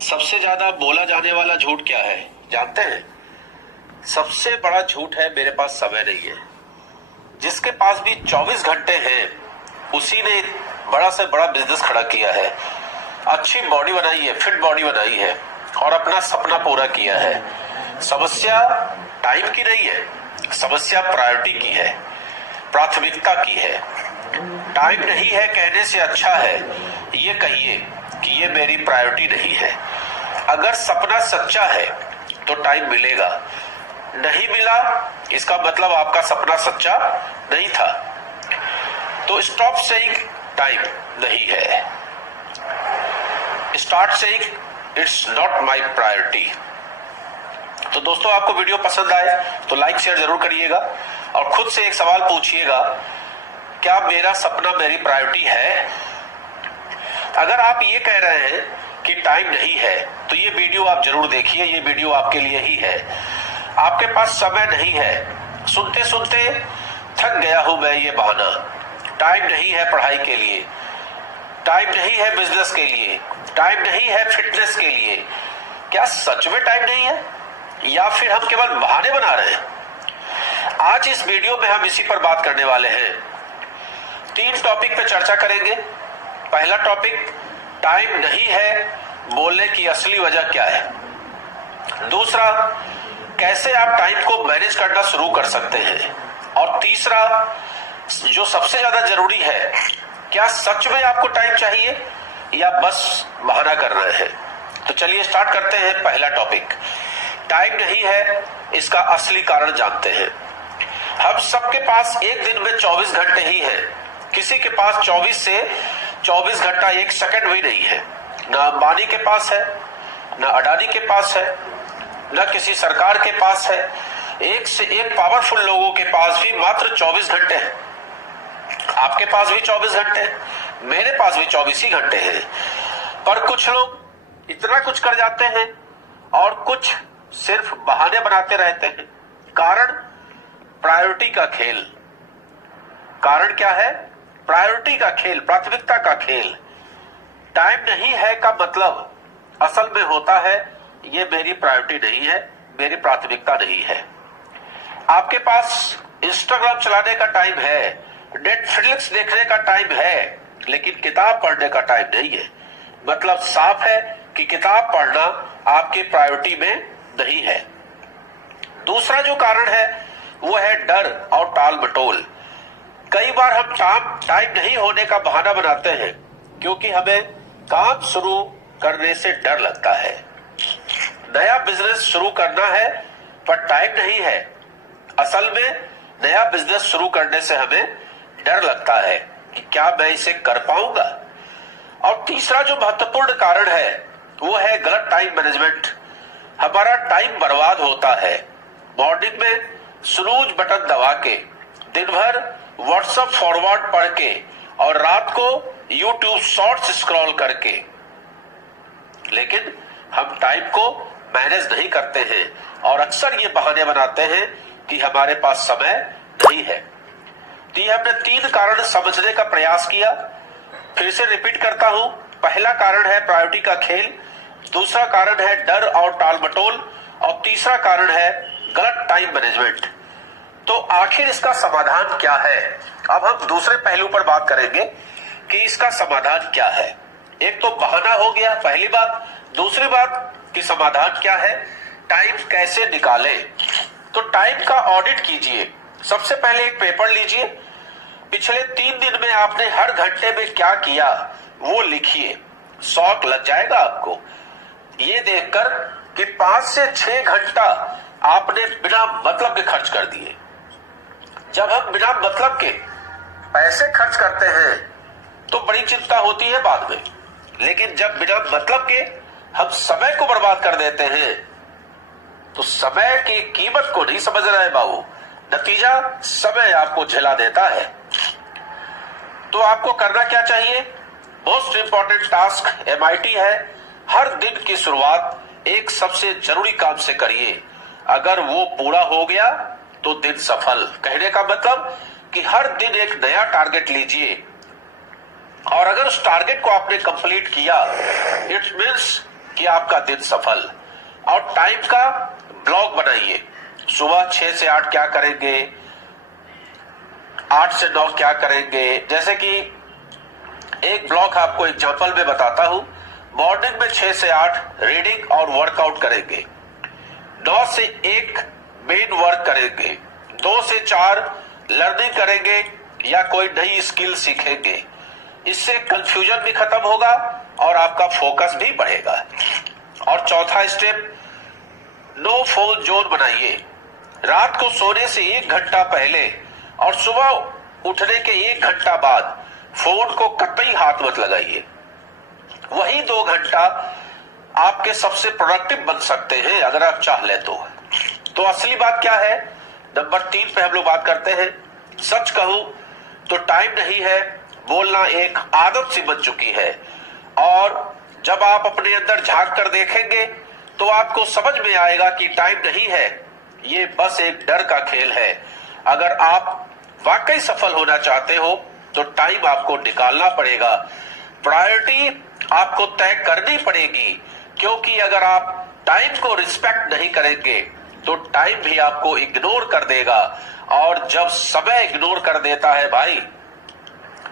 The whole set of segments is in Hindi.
सबसे ज्यादा बोला जाने वाला झूठ क्या है जानते हैं? सबसे बड़ा झूठ है मेरे पास समय नहीं है। जिसके पास भी 24 घंटे हैं उसी ने बड़ा से बड़ा बिजनेस खड़ा किया है, अच्छी बॉडी बनाई है, फिट बॉडी बनाई है और अपना सपना पूरा किया है। समस्या टाइम की नहीं है, समस्या प्रायोरिटी की है, प्राथमिकता की है। टाइम नहीं है कहने से अच्छा है ये कहिए कि ये मेरी प्रायोरिटी नहीं है। अगर सपना सच्चा है तो टाइम मिलेगा, नहीं मिला इसका मतलब आपका सपना सच्चा नहीं था। तो स्टॉप सेइंग टाइम नहीं है, start saying it's not my priority. तो दोस्तों, आपको वीडियो पसंद आए तो लाइक शेयर जरूर करिएगा और खुद से एक सवाल पूछिएगा, क्या मेरा सपना मेरी प्रायोरिटी है? अगर आप ये कह रहे हैं कि टाइम नहीं है तो ये वीडियो आप जरूर देखिए, ये वीडियो आपके लिए ही है। आपके पास समय नहीं है, सुनते सुनते थक गया हूं मैं ये बहाना। टाइम नहीं है पढ़ाई के लिए, टाइम नहीं है बिजनेस के लिए, टाइम नहीं है फिटनेस के लिए। क्या सच में टाइम नहीं है या फिर हम केवल बहाने बना रहे हैं? आज इस वीडियो में हम इसी पर बात करने वाले हैं। 3 टॉपिक पे चर्चा करेंगे। पहला टॉपिक, टाइम नहीं है बोलने की असली वजह क्या है। दूसरा, कैसे आप टाइम को मैनेज करना शुरू कर सकते हैं। और तीसरा, जो सबसे ज्यादा जरूरी है, क्या सच में आपको टाइम चाहिए या बस बहाना कर रहे हैं। तो चलिए स्टार्ट करते हैं। पहला टॉपिक, टाइम नहीं है इसका असली कारण जानते हैं। हम सबके पास एक दिन में 24 घंटे ही है, किसी के पास 24 से 24 घंटा 1 सेकंड भी नहीं है। ना अंबानी के पास है, ना अडानी के पास है, ना किसी सरकार के पास है। एक से एक पावरफुल लोगों के पास भी मात्र 24 घंटे हैं। आपके पास भी 24 घंटे हैं, मेरे पास भी 24 ही घंटे हैं। पर कुछ लोग इतना कुछ कर जाते हैं और कुछ सिर्फ बहाने बनाते रहते हैं। कारण, प्रायोरिटी का खेल। कारण क्या है? प्रायोरिटी का खेल, प्राथमिकता का खेल। टाइम नहीं है का मतलब असल में होता है ये मेरी प्रायोरिटी नहीं है, मेरी प्राथमिकता नहीं है। आपके पास इंस्टाग्राम चलाने का टाइम है, नेटफ्लिक्स देखने का टाइम है, लेकिन किताब पढ़ने का टाइम नहीं है। मतलब साफ है कि किताब पढ़ना आपकी प्रायोरिटी में नहीं है। दूसरा जो कारण है वो है डर और टाल मटोल। कई बार हम टाइम नहीं होने का बहाना बनाते हैं क्योंकि हमें काम शुरू करने से डर लगता है। नया बिजनेस शुरू करना है पर टाइम नहीं है। असल में नया बिजनेस शुरू करने से हमें डर लगता है कि क्या मैं इसे कर पाऊंगा। और तीसरा जो महत्वपूर्ण कारण है वो है गलत टाइम मैनेजमेंट। हमारा टाइम बर्बाद होता है मॉर्निंग में स्नूज बटन दबा के, दिन भर व्हाट्सएप फॉरवर्ड पढ़ के और रात को यूट्यूब शॉर्ट्स स्क्रॉल करके। लेकिन हम टाइम को मैनेज नहीं करते हैं और अक्सर ये बहाने बनाते हैं कि हमारे पास समय नहीं है। तो ये हमने 3 कारण समझने का प्रयास किया। फिर से रिपीट करता हूं। पहला कारण है प्रायोरिटी का खेल, दूसरा कारण है डर और टाल मटोल और तीसरा कारण है गलत टाइम मैनेजमेंट। तो आखिर इसका समाधान क्या है? अब हम दूसरे पहलू पर बात करेंगे कि इसका समाधान क्या है। एक तो बहाना हो गया पहली बात, दूसरी बात कि समाधान क्या है, टाइम कैसे निकाले। तो टाइम का ऑडिट कीजिए। सबसे पहले एक पेपर लीजिए, पिछले 3 दिन में आपने हर घंटे में क्या किया वो लिखिए। शौक लग जाएगा आपको ये देखकर कि 5 से 6 घंटा आपने बिना मतलब के खर्च कर दिए। जब हम बिना मतलब के पैसे खर्च करते हैं तो बड़ी चिंता होती है बाद में, लेकिन जब बिना मतलब के हम समय को बर्बाद कर देते हैं तो समय की कीमत को नहीं समझ रहे बाबू। नतीजा समय आपको झेला देता है। तो आपको करना क्या चाहिए? मोस्ट इंपॉर्टेंट टास्क MIT है, हर दिन की शुरुआत एक सबसे जरूरी काम से करिए। अगर वो पूरा हो गया तो दिन सफल। कहने का मतलब कि हर दिन एक नया टारगेट लीजिए और अगर उस टारगेट को आपने कंप्लीट किया, इट मींस कि आपका दिन सफल। और टाइम का ब्लॉक बनाइए। सुबह 6 से 8 क्या करेंगे, 8 से 9 क्या करेंगे। जैसे कि एक ब्लॉक आपको एग्जांपल में बताता हूं। मॉर्निंग में 6 से 8 रीडिंग और वर्कआउट करेंगे, 9 से 1 मेन वर्क करेंगे, 2 से 4 लर्निंग करेंगे या कोई नई स्किल सीखेंगे। इससे कंफ्यूजन भी खत्म होगा और आपका फोकस भी बढ़ेगा। और चौथा स्टेप, नो फोन जोन बनाइए। रात को सोने से 1 घंटा पहले और सुबह उठने के 1 घंटा बाद फोन को कतई हाथ मत लगाइए। वही 2 घंटा आपके सबसे प्रोडक्टिव बन सकते हैं अगर आप चाह ले तो असली बात क्या है, नंबर 3 पे हम लोग बात करते हैं। सच कहूं तो टाइम नहीं है बोलना एक आदत सी बन चुकी है। और जब आप अपने अंदर झांक कर देखेंगे तो आपको समझ में आएगा कि टाइम नहीं है, ये बस एक डर का खेल है। अगर आप वाकई सफल होना चाहते हो तो टाइम आपको निकालना पड़ेगा, प्रायोरिटी आपको तय करनी पड़ेगी। क्योंकि अगर आप टाइम को रिस्पेक्ट नहीं करेंगे तो टाइम भी आपको इग्नोर कर देगा। और जब समय इग्नोर कर देता है भाई,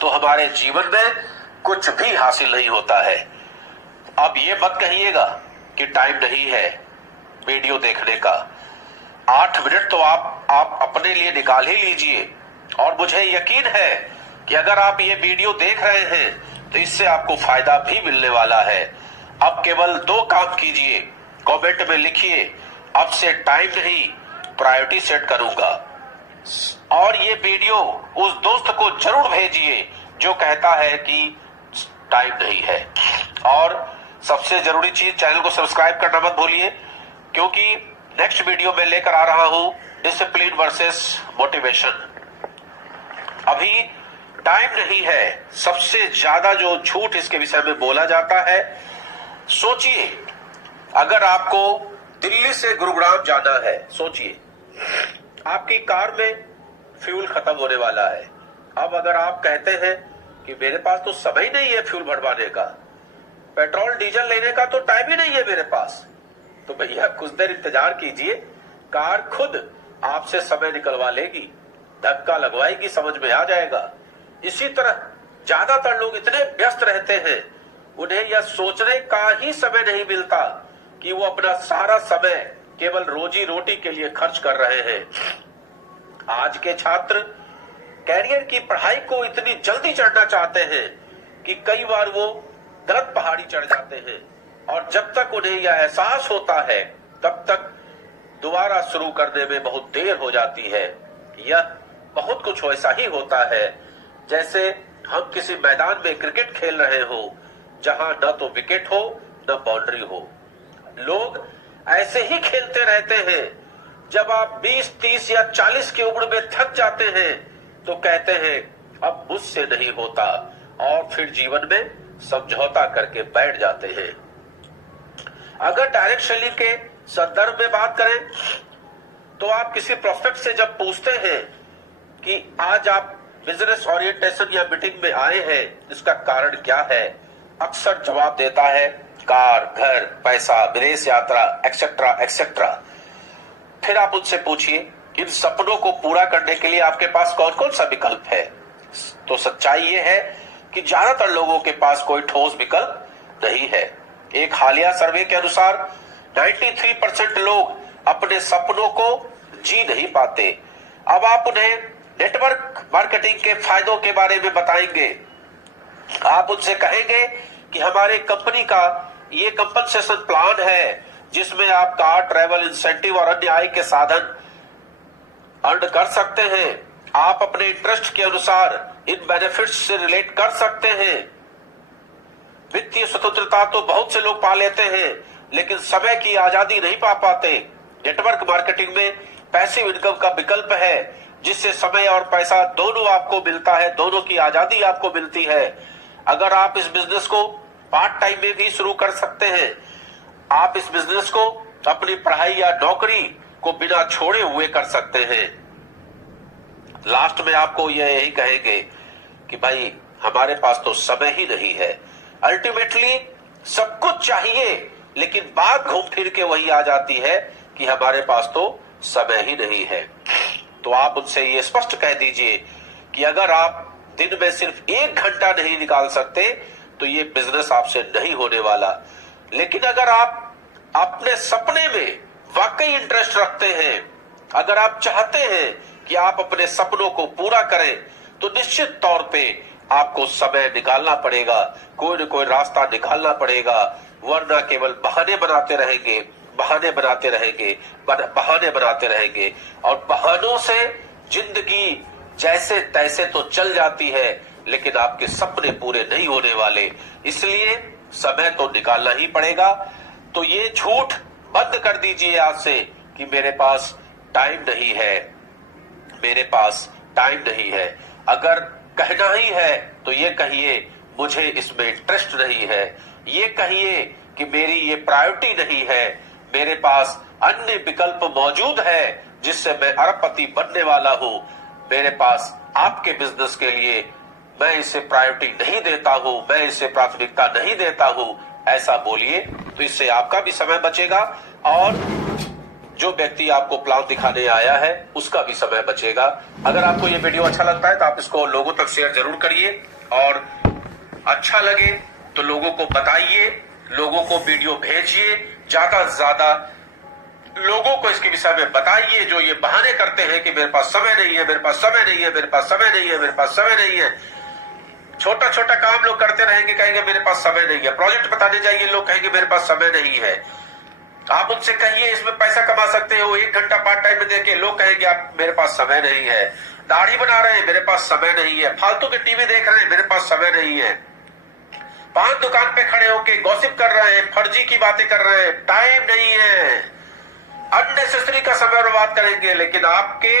तो हमारे जीवन में कुछ भी हासिल नहीं होता है। अब ये मत कहिएगा कि टाइम नहीं है वीडियो देखने का। 8 मिनट तो आप अपने लिए निकाल ही लीजिए। और मुझे यकीन है कि अगर आप ये वीडियो देख रहे हैं तो इससे आपको फायदा भी मिलने वाला है। अब केवल 2 काम कीजिए, कमेंट में लिखिए, अब से टाइम नहीं प्रायोरिटी सेट करूंगा। और ये वीडियो उस दोस्त को जरूर भेजिए जो कहता है कि टाइम नहीं है। और सबसे जरूरी चीज, चैनल को सब्सक्राइब करना मत भूलिए, क्योंकि नेक्स्ट वीडियो में लेकर आ रहा हूं डिसिप्लिन वर्सेस मोटिवेशन। अभी टाइम नहीं है, सबसे ज्यादा जो झूठ इसके विषय में बोला जाता है। सोचिए, अगर आपको दिल्ली से गुरुग्राम जाना है, सोचिए आपकी कार में फ्यूल खत्म होने वाला है। अब अगर आप कहते हैं कि मेरे पास तो समय ही नहीं है फ्यूल भरवाने का, पेट्रोल डीजल लेने का तो टाइम ही नहीं है मेरे पास, तो भैया कुछ देर इंतजार कीजिए, कार खुद आपसे समय निकलवा लेगी, धक्का लगवाएगी, समझ में आ जाएगा। इसी तरह ज्यादातर लोग इतने व्यस्त रहते हैं, उन्हें यह सोचने का ही समय नहीं मिलता कि वो अपना सारा समय केवल रोजी रोटी के लिए खर्च कर रहे हैं। आज के छात्र कैरियर की पढ़ाई को इतनी जल्दी चढ़ना चाहते हैं कि कई बार वो गलत पहाड़ी चढ़ जाते हैं। और जब तक उन्हें यह एहसास होता है तब तक दोबारा शुरू करने में बहुत देर हो जाती है। यह बहुत कुछ वैसा ही होता है जैसे हम किसी मैदान में क्रिकेट खेल रहे हो जहां न तो विकेट हो न बाउंड्री हो। लोग ऐसे ही खेलते रहते हैं। जब आप 20, 30 या 40 की उम्र में थक जाते हैं तो कहते हैं अब मुझसे नहीं होता, और फिर जीवन में समझौता करके बैठ जाते हैं। अगर डायरेक्ट सेलिंग के संदर्भ में बात करें तो आप किसी प्रोस्पेक्ट से जब पूछते हैं कि आज आप बिजनेस ओरिएंटेशन या मीटिंग में आए हैं, इसका कारण क्या है, अक्सर जवाब देता है कार, घर, पैसा, विदेश यात्रा, एक्सेट्रा एक्सेट्रा। फिर आप उनसे पूछिए इन सपनों को पूरा करने के लिए आपके पास कौन कौन सा विकल्प है। तो सच्चाई ये है कि ज्यादातर लोगों के पास कोई ठोस विकल्प नहीं है। एक हालिया सर्वे के अनुसार 93% लोग अपने सपनों को जी नहीं पाते। अब आप उन्हें नेटवर्क मार्केटिंग के फायदों के बारे में बताएंगे। आप उनसे कहेंगे कि हमारे कंपनी का ये कंपनसेशन प्लान है जिसमें आप कार, ट्रैवल, इंसेंटिव और अन्य आय के साधन अर्न कर सकते हैं। आप अपने इंटरेस्ट के अनुसार इन बेनिफिट्स से रिलेट कर सकते हैं। वित्तीय स्वतंत्रता तो बहुत से लोग पा लेते हैं लेकिन समय की आजादी नहीं पा पाते। नेटवर्क मार्केटिंग में पैसिव इनकम का विकल्प है जिससे समय और पैसा दोनों आपको मिलता है, दोनों की आजादी आपको मिलती है। अगर आप इस बिजनेस को पार्ट टाइम में भी शुरू कर सकते हैं। आप इस बिजनेस को अपनी पढ़ाई या नौकरी को बिना छोड़े हुए कर सकते हैं। लास्ट में आपको यही कहेंगे कि भाई हमारे पास तो समय ही नहीं है। अल्टीमेटली सब कुछ चाहिए लेकिन बात घूम फिर के वही आ जाती है कि हमारे पास तो समय ही नहीं है। तो आप उनसे ये स्पष्ट कह दीजिए कि अगर आप दिन में सिर्फ 1 घंटा नहीं निकाल सकते तो ये बिजनेस आपसे नहीं होने वाला। लेकिन अगर आप अपने सपने में वाकई इंटरेस्ट रखते हैं, अगर आप चाहते हैं कि आप अपने सपनों को पूरा करें, तो निश्चित तौर पे आपको समय निकालना पड़ेगा, कोई न कोई रास्ता निकालना पड़ेगा, वरना केवल बहाने बनाते रहेंगे, बहाने बनाते रहेंगे, बहाने बनाते रहेंगे और बहानों से जिंदगी जैसे तैसे तो चल जाती है, लेकिन आपके सपने पूरे नहीं होने वाले। इसलिए समय तो निकालना ही पड़ेगा। तो ये झूठ बंद कर दीजिए आज से कि मेरे पास टाइम नहीं है, मेरे पास टाइम नहीं है। अगर कहना ही है तो ये कहिए मुझे इसमें इंटरेस्ट नहीं है, ये कहिए कि मेरी ये प्रायोरिटी नहीं है, मेरे पास अन्य विकल्प मौजूद है जिससे मैं अरबपति बनने वाला हूं, मेरे पास आपके बिजनेस के लिए मैं इसे प्रायोरिटी नहीं देता हूं, मैं इसे प्राथमिकता नहीं देता हूं, ऐसा बोलिए। तो इससे आपका भी समय बचेगा और जो व्यक्ति आपको प्लान दिखाने आया है उसका भी समय बचेगा। अगर आपको ये वीडियो अच्छा लगता है तो आप इसको लोगों तक शेयर जरूर करिए और अच्छा लगे तो लोगों को बताइए, लोगों को वीडियो भेजिए, ज्यादा से ज्यादा लोगों को इसके विषय में बताइए जो ये बहाने करते हैं कि मेरे पास समय नहीं है, मेरे पास समय नहीं है, मेरे पास समय नहीं है, मेरे पास समय नहीं है। छोटा छोटा काम लोग करते रहेंगे, कहेंगे मेरे पास समय नहीं है। प्रोजेक्ट बताने जाइए, लोग कहेंगे मेरे पास समय नहीं है। आप उनसे कहिए इसमें पैसा कमा सकते हो, 1 घंटा पार्ट टाइम में देके, लोग कहेंगे आप मेरे पास समय नहीं है। दाढ़ी बना रहे हैं, मेरे पास समय नहीं है। फालतू के टीवी देख रहे हैं, मेरे पास समय नहीं है। पान दुकान पे खड़े होके गॉसिप कर रहे हैं, फर्जी की बातें कर रहे हैं, टाइम नहीं है। अननेसेसरी का समय बर्बाद करेंगे, लेकिन आपके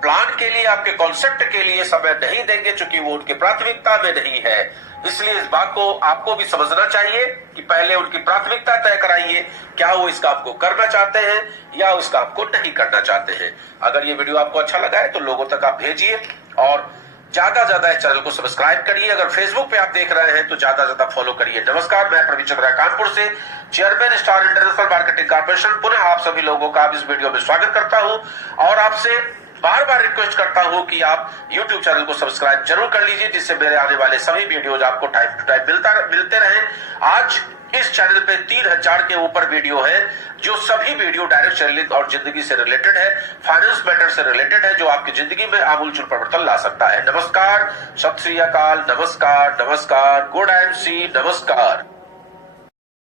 प्लान के लिए, आपके कॉन्सेप्ट के लिए समय नहीं देंगे, चूंकि वो उनकी प्राथमिकता में नहीं है। इसलिए इस बात को आपको भी समझना चाहिए कि पहले उनकी प्राथमिकता तय कराइए, क्या वो इस काम को करना चाहते हैं या उस काम को नहीं करना चाहते हैं। अगर ये वीडियो आपको अच्छा लगा है तो लोगों तक आप भेजिए और ज्यादा से ज्यादा इस चैनल को सब्सक्राइब करिए। अगर फेसबुक पे आप देख रहे हैं तो ज्यादा से ज्यादा फॉलो करिए। नमस्कार, मैं प्रवीण चंद्रा कानपुर से, chairman star international marketing corporation, पुनः आप सभी लोगों का इस वीडियो में स्वागत करता हूं और आपसे बार बार रिक्वेस्ट करता हूं कि आप YouTube चैनल को सब्सक्राइब जरूर कर लीजिए, जिससे मेरे आने वाले सभी वीडियोज आपको टाइम टू टाइम मिलते रहें। आज इस चैनल पे 3000 के ऊपर वीडियो है, जो सभी वीडियो डायरेक्ट सेलिंग और जिंदगी से रिलेटेड है, फाइनेंस मैटर से रिलेटेड है, जो आपकी जिंदगी में आमूलचूल परिवर्तन ला सकता है। नमस्कार, सत श्री अकाल, नमस्कार, नमस्कार, गुड एंड सी, नमस्कार।